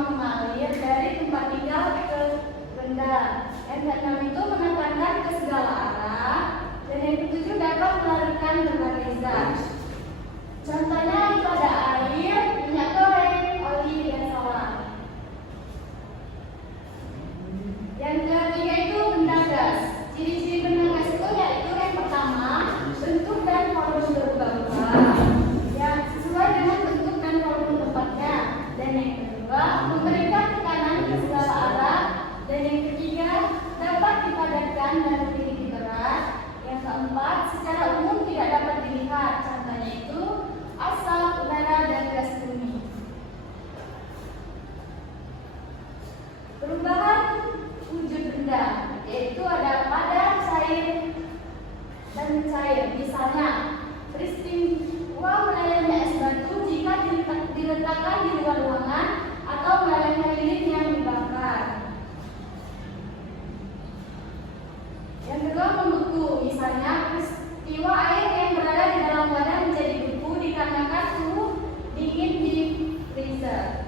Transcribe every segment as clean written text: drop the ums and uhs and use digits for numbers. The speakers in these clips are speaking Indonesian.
mengalir dari tempat tinggal ke benda. Yang keenam itu menekankan ke segala arah. Dan yang ketujuh dapat melarikan berbagai zat. Contohnya itu ada air, minyak goreng, oli, dan solar. Yang ketiga itu benda gas. Ciri-ciri benda gas itu yaitu yang pertama, bentuk dan volume berubah-ubah. Yang sesuai dengan bentuk dan volume tempatnya. Dan yang kedua, memberikan tekanan ke segala arah. Dan yang ketiga, dapat dipadatkan dan memiliki berat. Yang keempat, secara umum tidak dapat dilihat. Contohnya itu asap, udara, dan gas bumi. Perubahan wujud benda, yaitu ada padat, cair, dan cair. Misalnya, peristiwa melayangnya es batu jika diletakkan di luar ruangan atau melayangnya lilin yang dibakar. Yang kedua, membeku. Misalnya, peristiwa air yang berada di dalam wadah menjadi beku dikarenakan suhu dingin di freezer.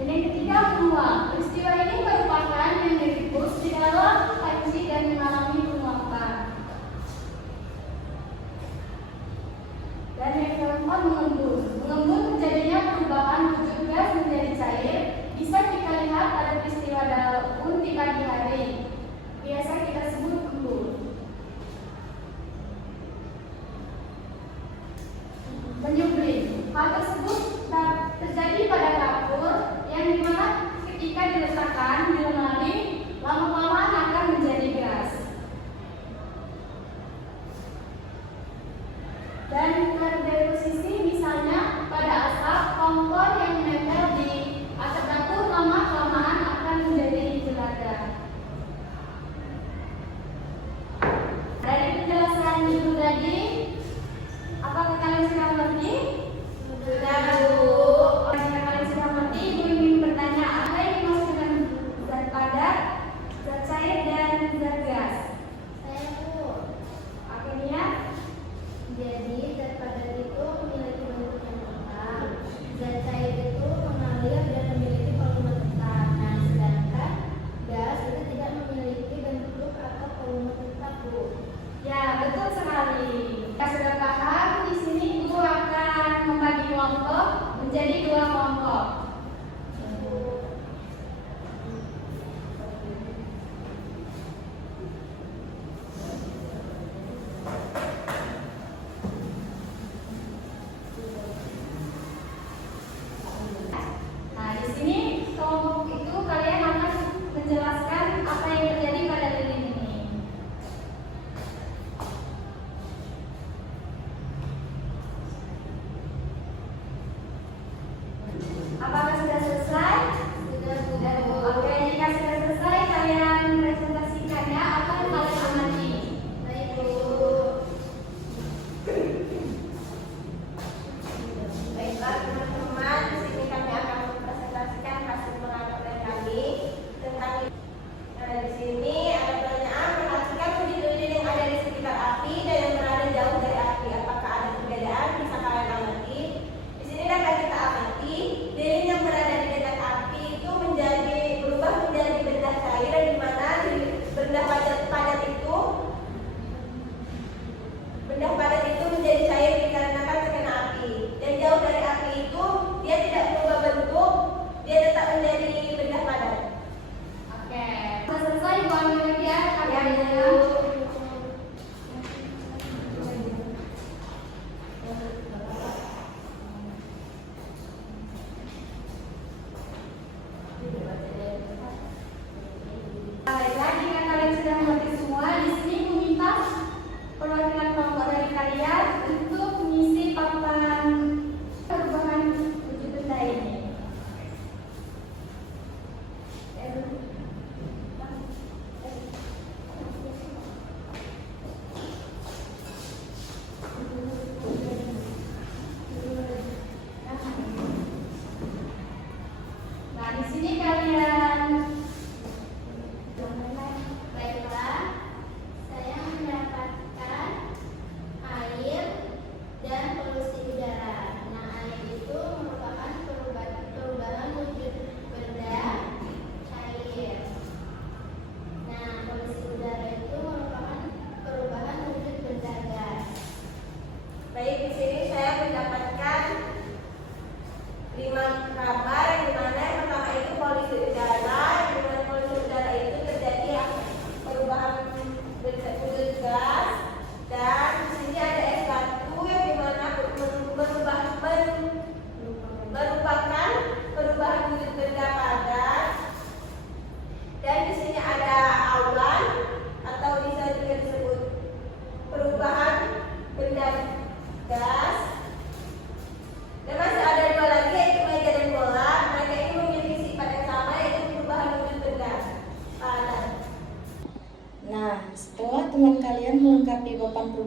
Dan yang ketiga, menguap. Peristiwa ini merupakan yang direbus di dalam panci dan mengalami penguapan. Dan yang keempat, mengembun. Mengembun terjadinya perubahan wujud gas menjadi cair. Bisa kita lihat pada peristiwa daun di pagi hari. Biasa kita sebut embun. Menyublim. Hal tersebut terjadi pada kapur yang dimana ketika diletakkan di lemari lama-kelamaan akan menjadi gas. Dan dari posisi misalnya pada asap kompor yang menempel di atap dapur lama-kelamaan akan menjadi jelada. Dari penjelasan itu tadi, apakah kalian sudah mengerti? Sudah, Bu. Jika kalian sudah mengerti, Ibu ingin bertanya apa yang dimaksud dengan zat padat, zat cair, dan zat gas? Saya, Bu. Oke, Nia. Jadi zat padat itu memiliki bentuk yang tetap, zat cair itu mengalir dan memiliki volume tetap. Nah, sedangkan gas itu tidak memiliki bentuk atau volume tetap, Bu. Ya, betul sekali. Kita sudah paham. Di sini Ibu akan membagi kelompok menjadi dua kelompok. Nah, di sini kelompok itu kalian akan menjelaskan apa yang terjadi pada lilin ini.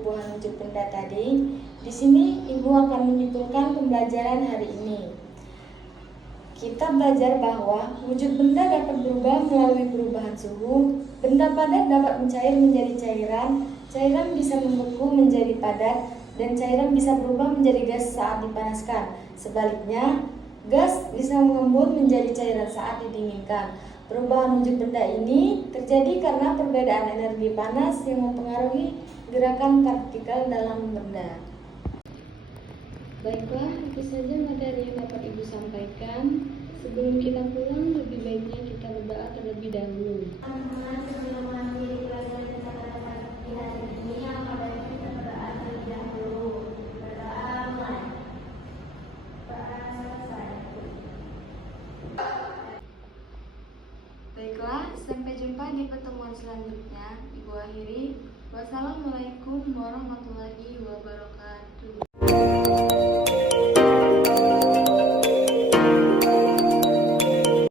perubahan wujud benda tadi, di sini Ibu akan menyimpulkan pembelajaran hari ini. Kita belajar bahwa wujud benda dapat berubah melalui perubahan suhu, benda padat dapat mencair menjadi cairan, cairan bisa membeku menjadi padat, dan cairan bisa berubah menjadi gas saat dipanaskan. Sebaliknya, gas bisa mengembun menjadi cairan saat didinginkan. Perubahan wujud benda ini terjadi karena perbedaan energi panas yang mempengaruhi gerakan partikel dalam benda. Baiklah, itu saja materi yang dapat Ibu sampaikan. Sebelum kita pulang, lebih baiknya kita berdoa terlebih dahulu. Teman-teman, sebelum mengakhiri pelajaran kita pada pagi hari ini, yang pada kita berdoa terlebih dahulu. Berdoa mulai. Berdoa selesai. Baiklah, sampai jumpa di pertemuan selanjutnya. Ibu akhiri. Wassalamualaikum warahmatullahi wabarakatuh.